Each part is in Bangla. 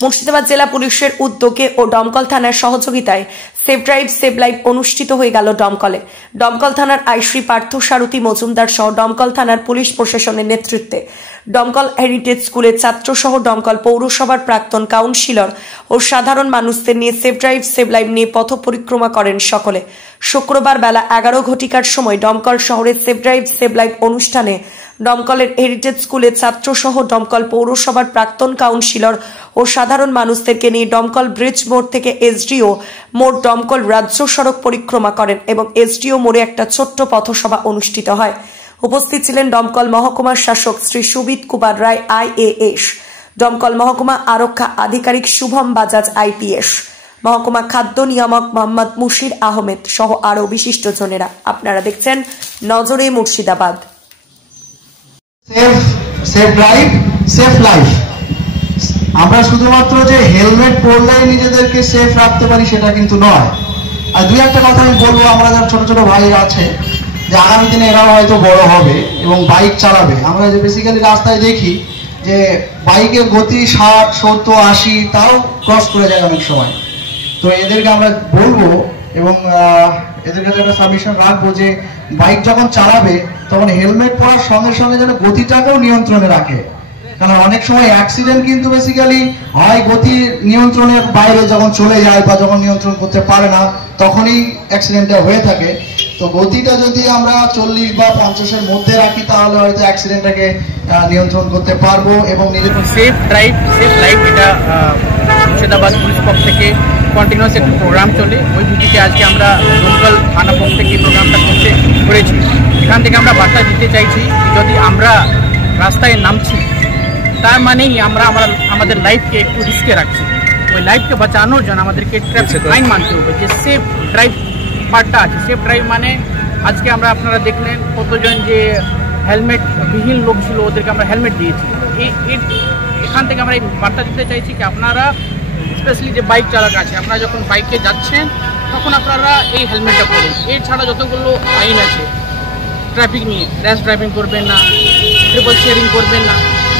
মুর্শিদাবাদ জেলা পুলিশের উদ্যোগে ও দমকল থানার সহযোগিতায় সেভ ড্রাইভ সেভ লাইফ অনুষ্ঠিত হয়ে গেল দমকলে। দমকল থানার আইশ্রী পার্থ সারথী মজুমদার সহ দমকল থানার পুলিশ প্রশাসনের নেতৃত্বে দমকল হেরিটেজ স্কুলের ছাত্র সহ দমকল পৌরসভার প্রাক্তন কাউন্সিলর ও সাধারণ মানুষদের নিয়ে সেভ ড্রাইভ সেভ লাইফ নিয়ে পথ পরিক্রমা করেন সকলে। শুক্রবার বেলা 11 ঘটিকার সময় দমকল শহরের সেভ ড্রাইভ সেভ লাইফ অনুষ্ঠানে দমকলের হেরিটেজ স্কুলের ছাত্র সহ দমকল পৌরসভার প্রাক্তন কাউন্সিলর ও সাধারণ মানুষদেরকে নিয়ে দমকল ব্রিজ মোড় থেকে এসডিও মোড় দমকল রাজ্য সড়ক পরিক্রমা করেন এবং এসডিও মোড়ে একটা ছোট্ট পথসভা অনুষ্ঠিত হয়। উপস্থিত ছিলেন দমকল মহকুমার শাসক শ্রী সুবিত কুমার রায় IAS, দমকল মহকুমা আরক্ষা আধিকারিক শুভম বাজাজ IPS, মহকুমা খাদ্য নিয়ামক মোহাম্মদ মুশির আহমেদ সহ আরো বিশিষ্টজনেরা। আপনারা দেখছেন নজরে Murshidabad. Save drive save life. আমরা শুধুমাত্র যে হেলমেট পরলেই নিজেদেরকে সেফ রাখতে পারি সেটা কিন্তু নয়। আর দুই একটা কথা আমি বলবো, আমরা যারা ছোট ছোট ভাই আছে যে আগামী দিনে এরাও হয়তো বড় হবে এবং বাইক চালাবে। আমরা যে বেসিক্যালি রাস্তায় দেখি যে বাইকের গতি 60, 70, 80 তাও ক্রস করে যায় অনেক সময়। তো এদেরকে আমরা বলবো এবং এদের কাছে একটা সাবমিশন রাখবো যে বাইক যখন চালাবে তখন হেলমেট পরার সঙ্গে সঙ্গে যেন গতিটাকেও নিয়ন্ত্রণে রাখে। কারণ অনেক সময় অ্যাক্সিডেন্ট কিন্তু বেসিক্যালি হয় গতি নিয়ন্ত্রণের বাইরে যখন চলে যায় বা যখন নিয়ন্ত্রণ করতে পারে না তখনই অ্যাক্সিডেন্টটা হয়ে থাকে। তো গতিটা যদি আমরা 40 বা 50-এর মধ্যে রাখি তাহলে হয়তো অ্যাক্সিডেন্টটাকে নিয়ন্ত্রণ করতে পারবো এবং নিজের সেফ ড্রাইভ সেফ লাইফ এটা মুর্শিদাবাদ পুলিশ পক্ষ থেকে কন্টিনিউয়াস একটা প্রোগ্রাম চলে। ওই ভিত্তিতে আজকে আমরা দমকল থানা পক্ষ থেকে এই প্রোগ্রামটা করেছি। এখান থেকে আমরা বার্তা দিতে চাইছি, যদি আমরা রাস্তায় নামছি তার মানেই আমরা আমাদের লাইফকে একটু রিস্কে রাখছি। ওই লাইফকে বাঁচানোর জন্য আমাদেরকে ট্রাফিক আইন মানতে হবে। যে সেফ ড্রাইভ পার্টটা আছে, সেফ ড্রাইভ মানে আজকে আপনারা দেখলেন কতজন যে হেলমেট বিহীন লোক ছিল ওদেরকে আমরা হেলমেট দিয়েছি। এখান থেকে আমরা এই বার্তা দিতে চাইছি কি আপনারা স্পেশালি যে বাইক চালক আছে, আপনারা যখন বাইকে যাচ্ছেন তখন আপনারা এই হেলমেটটা পরুন। এছাড়া যতগুলো আইন আছে ট্রাফিক নিয়ে, র্যাশ ড্রাইভিং করবেন না, ট্রিপল শেয়ারিং করবেন না,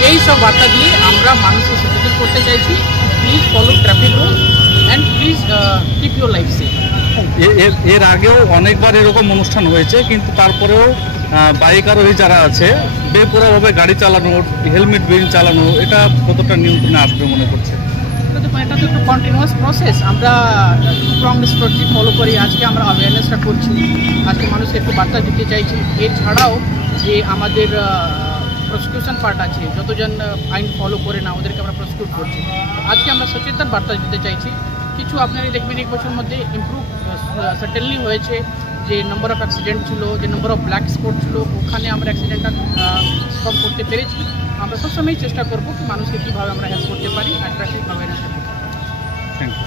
এই সব বার্তা দিয়ে আমরা মানুষকে সচেতন করতে চাইছি। Please follow traffic rule and please keep your life safe. এর আগেও অনেকবার এরকম অনুষ্ঠান হয়েছে, কিন্তু তারপরেও বাইক আরোহী যারা আছে বেপরোয়াভাবে গাড়ি চালানো, হেলমেট বিহীন চালানো, এটা কতটা নিয়ন্ত্রণে আসবে মনে করছে? এটা তো একটা কন্টিনিউয়াস প্রসেস। আমরা স্ট্রং স্ট্র্যাটেজি ফলো করি। আজকে আমরা অ্যাওয়ারনেসটা করছি, আজকে মানুষকে একটু বার্তা দিতে চাইছি। এছাড়াও যে আমাদের প্রসিকিউশন পার্ট আছে, যতজন আইন ফলো করে না ওদেরকে আমরা প্রসিকিউট করছি। আজকে আমরা সচেতন বার্তা দিতে চাইছি। কিছু আপনারা দেখবেন এক বছর মধ্যে ইমপ্রুভ সার্টেনলি হয়েছে। যে নম্বর অফ অ্যাক্সিডেন্ট ছিল, যে নম্বর অফ ব্ল্যাক স্পট ছিল, ওখানে আমরা অ্যাক্সিডেন্টটা কম করতে পেরেছি। আমরা সবসময় চেষ্টা করবো কি মানুষকে কীভাবে আমরা হেল্প করতে পারি আর ট্রাফিক অ্যাওয়ারনেসটা করতে পারি। Thank you.